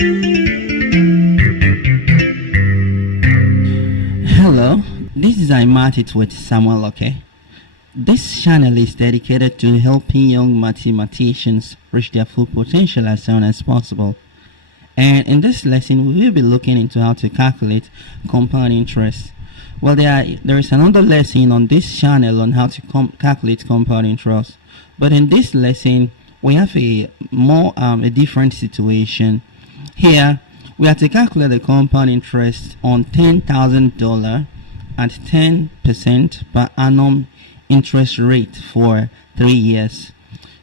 Hello, this is iMathit with Samuel Oke. This channel is dedicated to helping young mathematicians reach their full potential as soon as possible. And in this lesson, we will be looking into how to calculate compound interest. Well, there is another lesson on this channel on how to calculate compound interest. But in this lesson, we have a different situation. Here, we have to calculate the compound interest on $10,000 at 10% per annum interest rate for 3 years.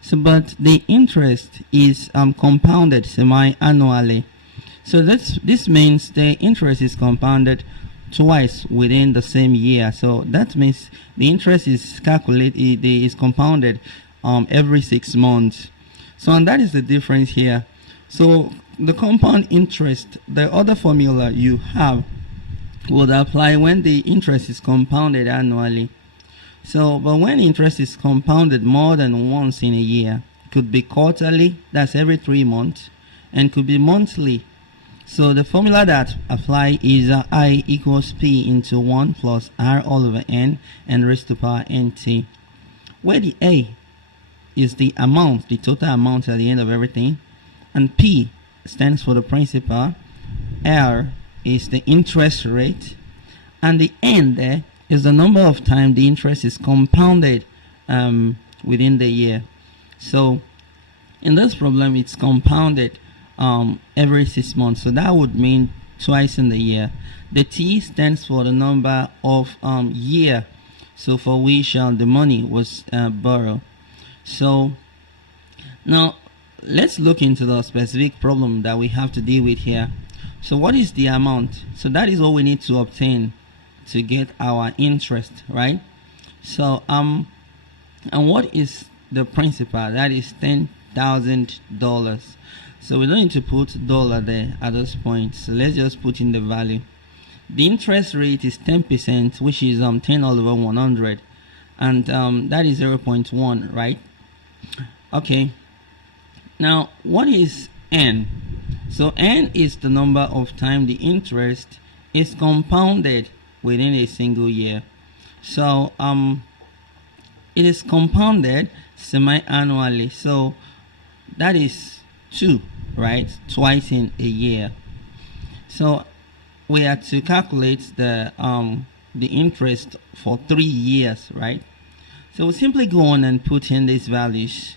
So, but the interest is compounded semi-annually. So this means the interest is compounded twice within the same year. So that means the interest is compounded every 6 months. So, and that is the difference here. So the compound interest, the other formula you have, would apply when the interest is compounded annually. So, but when interest is compounded more than once in a year, it could be quarterly, that's every 3 months, and could be monthly. So the formula that apply is I equals P into 1 plus R all over N and raised to power NT, where the A is the amount, the total amount at the end of everything, and P stands for the principal, R is the interest rate, and the N there is the number of times the interest is compounded within the year. So in this problem, it's compounded every 6 months, so that would mean twice in the year. The T stands for the number of year, so for which the money was borrowed. So now let's look into the specific problem that we have to deal with here. So what is the amount? So that is what we need to obtain to get our interest, right? So and what is the principal? That is $10,000. So we don't need to put dollar there at this point, so let's just put in the value. The interest rate is 10%, which is 10 all over 100, and that is 0.1, right? Okay, now what is N? So N is the number of times the interest is compounded within a single year. So it is compounded semi-annually, so that is 2, right? Twice in a year. So we have to calculate the interest for 3 years, right? So we'll simply go on and put in these values.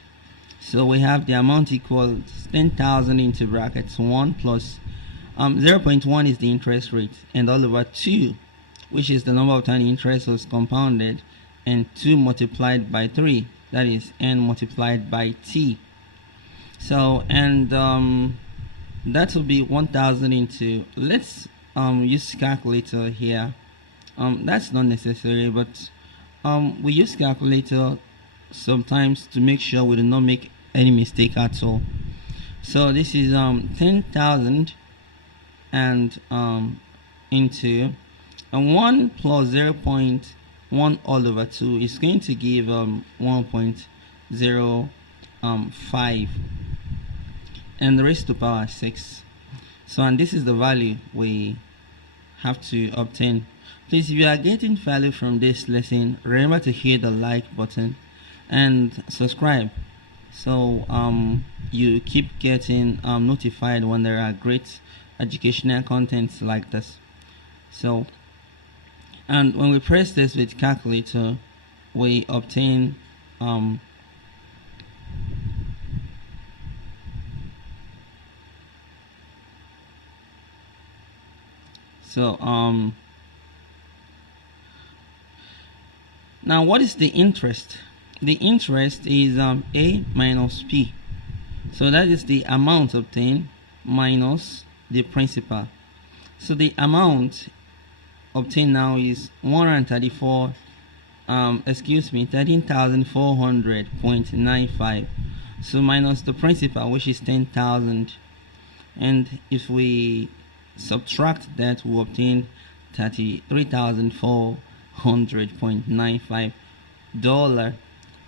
So we have the amount equals 10,000 into brackets 1 plus 0.1 is the interest rate, and all over 2, which is the number of times the interest was compounded, and 2 multiplied by 3, that is N multiplied by T. So, and that will be 1,000 into, let's use calculator here. That's not necessary, but we use calculator sometimes to make sure we do not make any mistake at all. So this is 10,000 and into 1 plus 0.1 all over 2 is going to give 1.05 and the raised to power 6. So, and this is the value we have to obtain. Please, if you are getting value from this lesson, remember to hit the like button and subscribe, so you keep getting notified when there are great educational contents like this. So, and when we press this with calculator, we obtain now what is the interest? The interest is A minus P. So that is the amount obtained minus the principal. So the amount obtained now is 13,400.95. So minus the principal, which is 10,000, and if we subtract that, we obtain $33,400.95.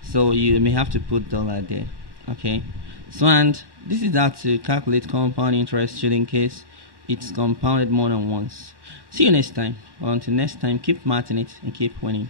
So you may have to put dollar there. Okay, so and This is how to calculate compound interest should in case it's compounded more than once. See you next time. Or until next time, keep mathing it and keep winning.